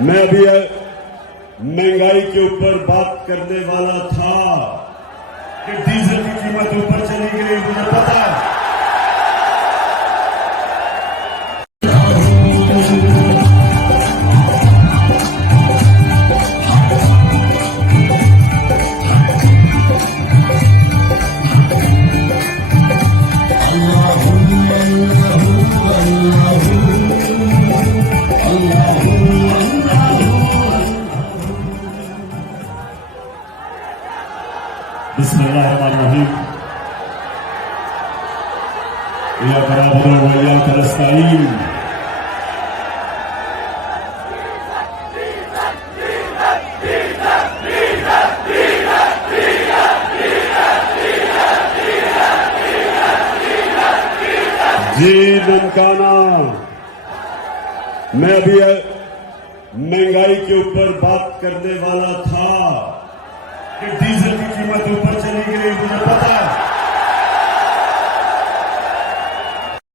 मैं अभी महंगाई के ऊपर बात करने वाला था कि डीजल की कीमत ऊपर चली गई, मुझे पता है। बिस्मिल्लाहिर्रहमानिर्रहीम। या बराबर वैया नस्तईन। जी ननकाना, मैं अभी महंगाई के ऊपर बात करने वाला था कि डीजल की कीमत ऊपर